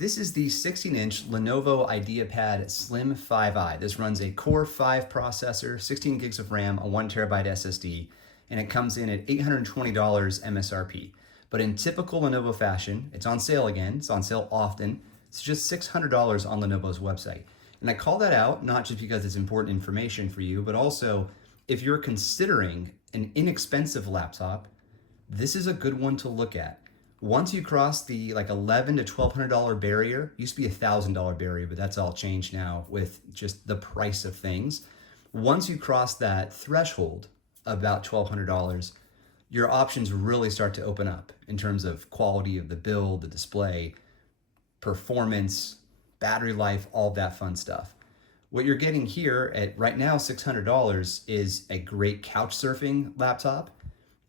This is the 16-inch Lenovo IdeaPad Slim 5i. This runs a Core 5 processor, 16 gigs of RAM, a 1 terabyte SSD, and it comes in at $820 MSRP. But in typical Lenovo fashion, it's on sale again. It's on sale often. It's just $600 on Lenovo's website. And I call that out not just because it's important information for you, but also if you're considering an inexpensive laptop, this is a good one to look at. Once you cross the like $1,100 to $1,200 barrier, used to be $1,000 barrier, but that's all changed now with just the price of things. Once you cross that threshold, about $1,200, your options really start to open up in terms of quality of the build, the display, performance, battery life, all that fun stuff. What you're getting here at right now, $600, is a great couch surfing laptop,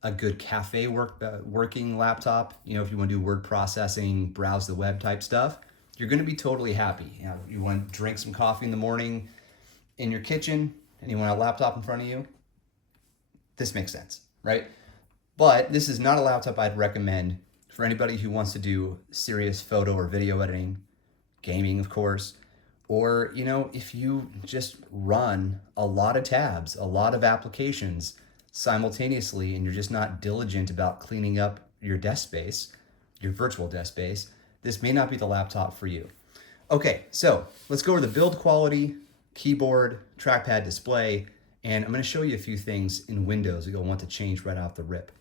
a good cafe working laptop. You know, if you want to do word processing, browse the web type stuff, you're going to be totally happy. You know, you want to drink some coffee in the morning in your kitchen and you want a laptop in front of you, this makes sense, right? But this is not a laptop I'd recommend for anybody who wants to do serious photo or video editing, gaming, of course, or, you know, if you just run a lot of tabs, a lot of applications simultaneously, and you're just not diligent about cleaning up your desk space, your virtual desk space, this may not be the laptop for you. Okay, so let's go over the build quality, keyboard, trackpad, display, and I'm going to show you a few things in Windows that you'll want to change right off the rip.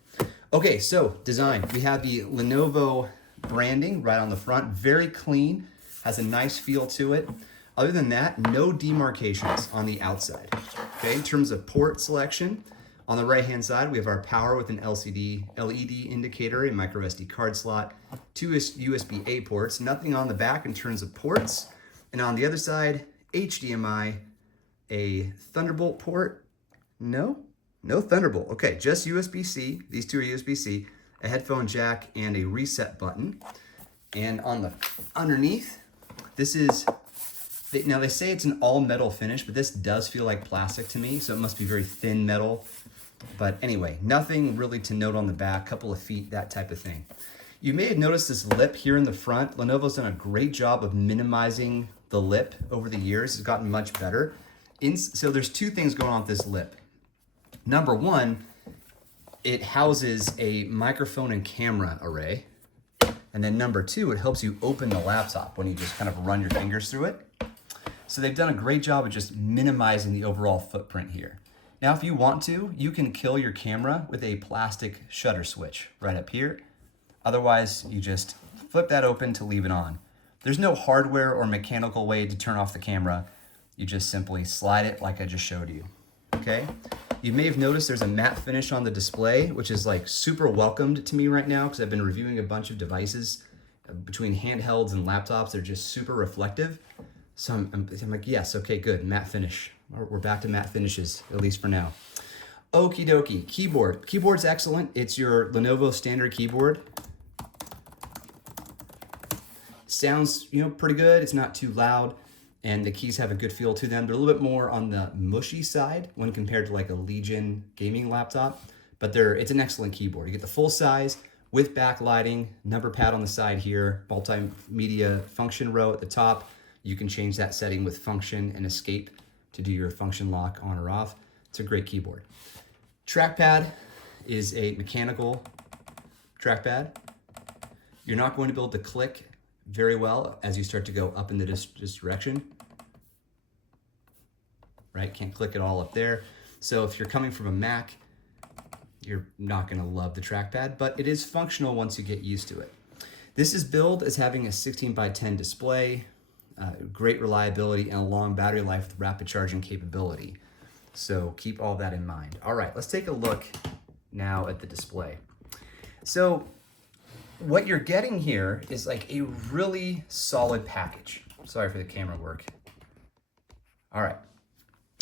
Okay, so design. We have the Lenovo branding right on the front, very clean, has a nice feel to it. Other than that, no demarcations on the outside. Okay, in terms of port selection, on the right-hand side, we have our power with an LED indicator, a micro SD card slot, two USB-A ports, nothing on the back in terms of ports. And on the other side, HDMI, a Thunderbolt port, no Thunderbolt. Okay, just USB-C, these two are USB-C, a headphone jack, and a reset button. And on the underneath, this is, now they say it's an all metal finish, but this does feel like plastic to me, so it must be very thin metal. But anyway, nothing really to note on the back, couple of feet, that type of thing. You may have noticed this lip here in the front. Lenovo's done a great job of minimizing the lip over the years. It's gotten much better. So there's two things going on with this lip. Number one, it houses a microphone and camera array. And then number two, it helps you open the laptop when you just kind of run your fingers through it. So they've done a great job of just minimizing the overall footprint here. Now, if you want to, you can kill your camera with a plastic shutter switch right up here. Otherwise, you just flip that open to leave it on. There's no hardware or mechanical way to turn off the camera. You just simply slide it like I just showed you, okay? You may have noticed there's a matte finish on the display, which is like super welcomed to me right now because I've been reviewing a bunch of devices between handhelds and laptops. They're just super reflective. So I'm like, yes, okay, good, matte finish. We're back to matte finishes, at least for now. Okie dokie, keyboard. Keyboard's excellent. It's your Lenovo standard keyboard. Sounds, you know, pretty good. It's not too loud, and the keys have a good feel to them. They're a little bit more on the mushy side when compared to like a Legion gaming laptop, but it's an excellent keyboard. You get the full size with backlighting, number pad on the side here, multimedia function row at the top. You can change that setting with function and escape to do your function lock on or off. It's a great keyboard. Trackpad is a mechanical trackpad. You're not going to be able to click very well as you start to go up in this direction. Right, can't click it all up there. So if you're coming from a Mac, you're not gonna love the trackpad, but it is functional once you get used to it. This is billed as having a 16:10 display, great reliability, and a long battery life with rapid charging capability. So keep all that in mind. All right, let's take a look now at the display. So what you're getting here is like a really solid package. Sorry for the camera work. All right,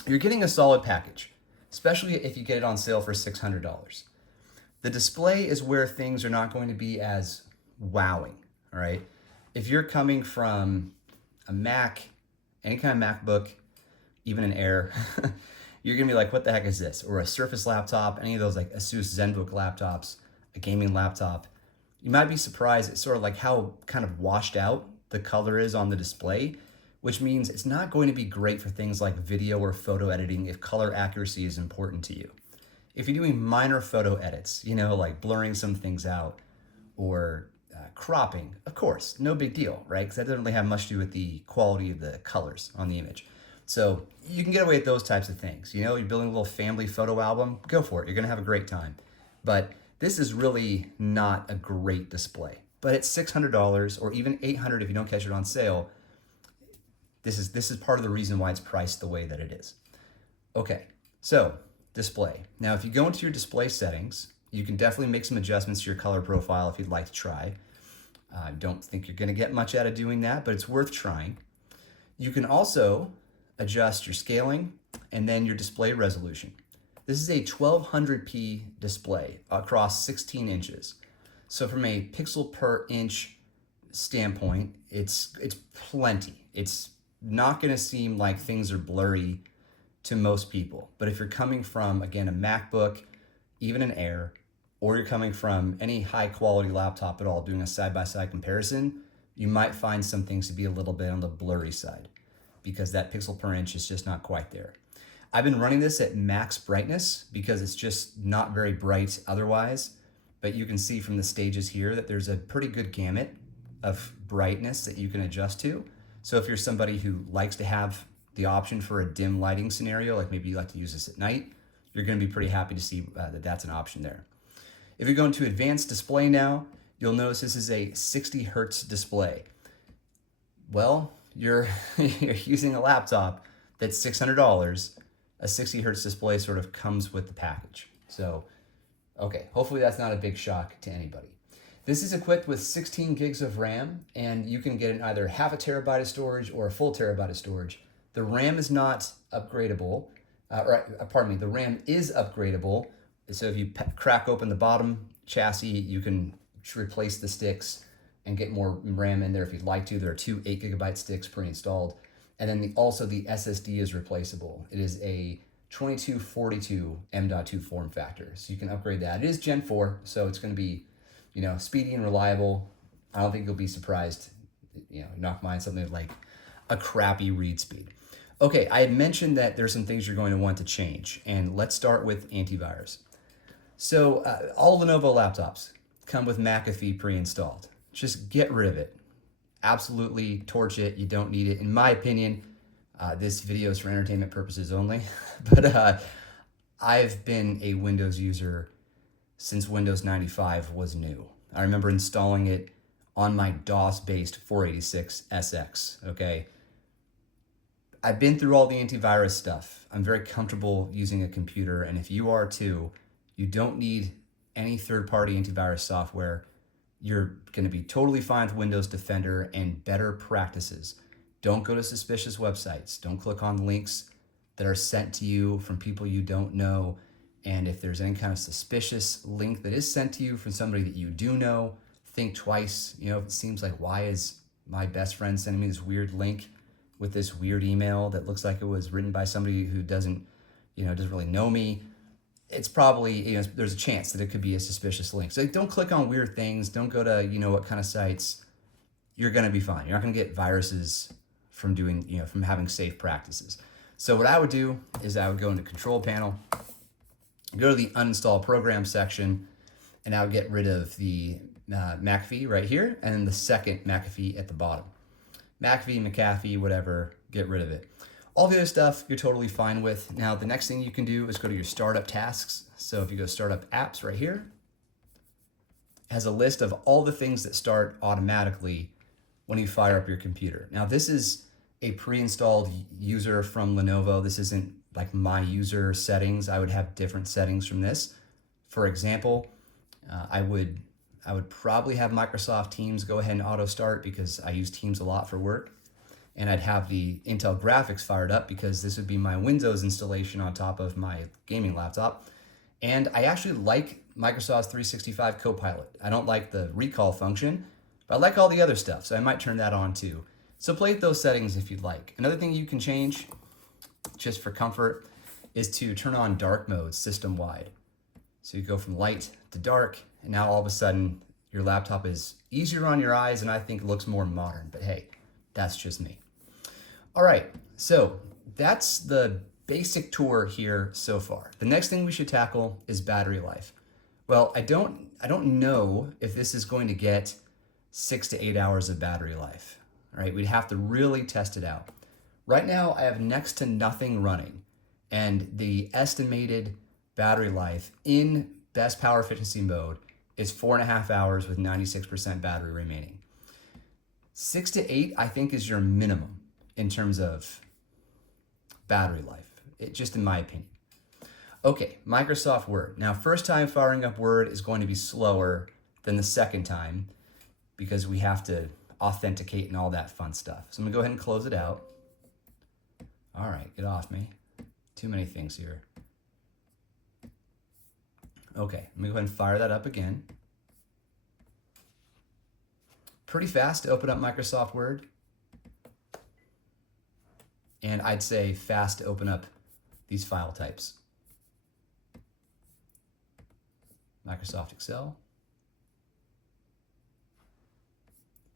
you're getting a solid package, especially if you get it on sale for $600. The display is where things are not going to be as wowing, all right? If you're coming from a Mac, any kind of MacBook, even an Air, you're gonna be like, what the heck is this? Or a Surface laptop, any of those like Asus ZenBook laptops, a gaming laptop. You might be surprised at sort of like how kind of washed out the color is on the display, which means it's not going to be great for things like video or photo editing if color accuracy is important to you. If you're doing minor photo edits, like blurring some things out or cropping, of course, no big deal, right? Because that doesn't really have much to do with the quality of the colors on the image. So you can get away with those types of things. You're building a little family photo album, go for it. You're gonna have a great time. But this is really not a great display. But it's $600 or even $800 if you don't catch it on sale. This is part of the reason why it's priced the way that it is. Okay, so display. Now, if you go into your display settings, you can definitely make some adjustments to your color profile if you'd like to try. I don't think you're gonna get much out of doing that, but it's worth trying. You can also adjust your scaling and then your display resolution. This is a 1200p display across 16 inches. So from a pixel per inch standpoint, it's plenty. It's not gonna seem like things are blurry to most people. But if you're coming from, again, a MacBook, even an Air, or you're coming from any high quality laptop at all, doing a side-by-side comparison, you might find some things to be a little bit on the blurry side because that pixel per inch is just not quite there. I've been running this at max brightness because it's just not very bright otherwise, but you can see from the stages here that there's a pretty good gamut of brightness that you can adjust to. So if you're somebody who likes to have the option for a dim lighting scenario, like maybe you like to use this at night, you're gonna be pretty happy to see that that's an option there. If you go into advanced display now, you'll notice this is a 60 hertz display. Well, you're using a laptop that's $600. A 60 hertz display sort of comes with the package. So, okay, hopefully that's not a big shock to anybody. This is equipped with 16 gigs of RAM, and you can get in either half a terabyte of storage or a full terabyte of storage. The RAM is not upgradable, the RAM is upgradable. So if you crack open the bottom chassis, you can replace the sticks and get more RAM in there if you'd like to. There are two 8 gigabyte sticks pre-installed. And then also the SSD is replaceable. It is a 2242 M.2 form factor. So you can upgrade that. It is Gen 4, so it's gonna be, speedy and reliable. I don't think you'll be surprised, not mind something like a crappy read speed. Okay, I had mentioned that there's some things you're going to want to change, and let's start with antivirus. So all Lenovo laptops come with McAfee pre-installed. Just get rid of it. Absolutely torch it. You don't need it. In my opinion, this video is for entertainment purposes only, but I've been a Windows user since Windows 95 was new. I remember installing it on my DOS-based 486 SX, okay? I've been through all the antivirus stuff. I'm very comfortable using a computer, and if you are too, you don't need any third-party antivirus software. You're gonna be totally fine with Windows Defender and better practices. Don't go to suspicious websites. Don't click on links that are sent to you from people you don't know. And if there's any kind of suspicious link that is sent to you from somebody that you do know, think twice. If it seems like, why is my best friend sending me this weird link with this weird email that looks like it was written by somebody who doesn't really know me? It's probably, there's a chance that it could be a suspicious link. So don't click on weird things. Don't go to, what kind of sites. You're going to be fine. You're not going to get viruses from doing, from having safe practices. So what I would do is I would go into control panel, go to the uninstall program section, and I would get rid of the McAfee right here, and then the second McAfee at the bottom. McAfee, whatever, get rid of it. All the other stuff you're totally fine with. Now, the next thing you can do is go to your startup tasks. So if you go startup apps right here, it has a list of all the things that start automatically when you fire up your computer. Now, this is a pre-installed user from Lenovo. This isn't like my user settings. I would have different settings from this. For example, I would probably have Microsoft Teams go ahead and auto start because I use Teams a lot for work. And I'd have the Intel graphics fired up because this would be my Windows installation on top of my gaming laptop. And I actually like Microsoft's 365 Copilot. I don't like the recall function, but I like all the other stuff, so I might turn that on too. So play with those settings if you'd like. Another thing you can change, just for comfort, is to turn on dark mode system-wide. So you go from light to dark, and now all of a sudden, Your laptop is easier on your eyes and I think looks more modern, but hey, that's just me. All right, so that's the basic tour here so far. The next thing we should tackle is battery life. Well, I don't know if this is going to get 6 to 8 hours of battery life. All right, we'd have to really test it out. Right now, I have next to nothing running, and the estimated battery life in best power efficiency mode is 4.5 hours with 96% battery remaining. 6 to 8, I think, is your minimum in terms of battery life, just in my opinion. Okay, Microsoft Word. Now, first time firing up Word is going to be slower than the second time because we have to authenticate and all that fun stuff. So I'm gonna go ahead and close it out. All right, get off me. Too many things here. Okay, let me go ahead and fire that up again. Pretty fast to open up Microsoft Word. And I'd say fast to open up these file types. Microsoft Excel.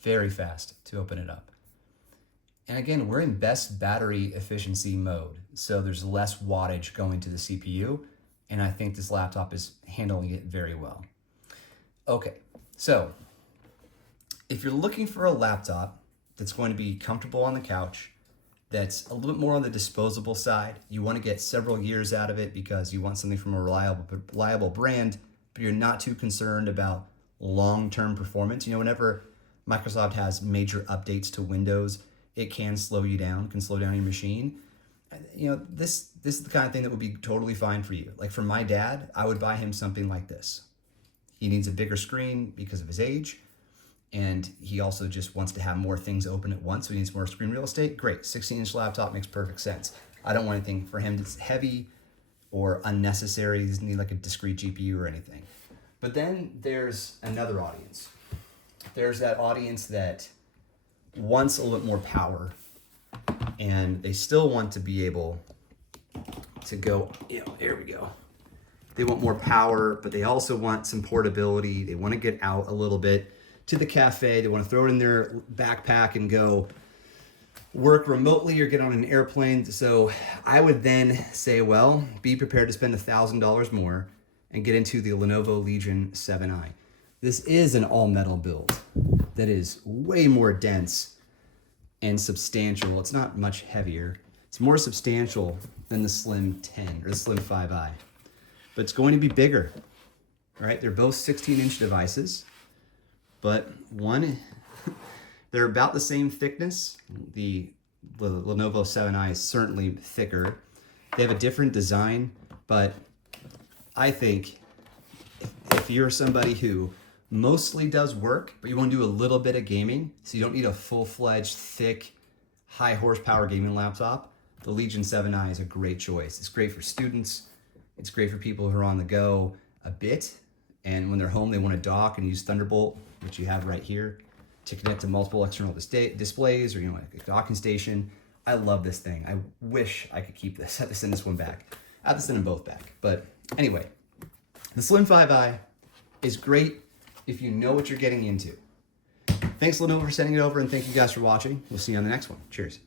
Very fast to open it up. And again, we're in best battery efficiency mode, so there's less wattage going to the CPU, and I think this laptop is handling it very well. Okay, so if you're looking for a laptop that's going to be comfortable on the couch, that's a little bit more on the disposable side, you want to get several years out of it because you want something from a reliable brand, but you're not too concerned about long-term performance. You know, whenever Microsoft has major updates to Windows, it can slow you down, can slow down your machine. You know, this is the kind of thing that would be totally fine for you. Like for my dad, I would buy him something like this. He needs a bigger screen because of his age, and he also just wants to have more things open at once, so he needs more screen real estate. Great, 16-inch laptop makes perfect sense. I don't want anything for him that's heavy or unnecessary. He doesn't need like a discrete GPU or anything. But then there's another audience. There's that audience that wants a little more power, and they still want to be able to go, there we go. They want more power, but they also want some portability. They want to get out a little bit to the cafe. They want to throw it in their backpack and go work remotely or get on an airplane. So I would then say, well, be prepared to spend $1,000 more and get into the Lenovo Legion 7i. This is an all-metal build that is way more dense and substantial. It's not much heavier. It's more substantial than the Slim 10 or the Slim 5i, but it's going to be bigger, right? They're both 16-inch devices, but they're about the same thickness. The Lenovo 7i is certainly thicker. They have a different design, but I think if you're somebody who mostly does work, but you want to do a little bit of gaming, so you don't need a full-fledged, thick, high horsepower gaming laptop, the Legion 7i is a great choice. It's great for students. It's great for people who are on the go a bit, and when they're home, they want to dock and use Thunderbolt, which you have right here, to connect to multiple external displays or like a docking station. I love this thing. I wish I could keep this. I have to send this one back. I have to send them both back. But anyway, the Slim 5i is great if you know what you're getting into. Thanks, Lenovo, for sending it over, and thank you guys for watching. We'll see you on the next one. Cheers.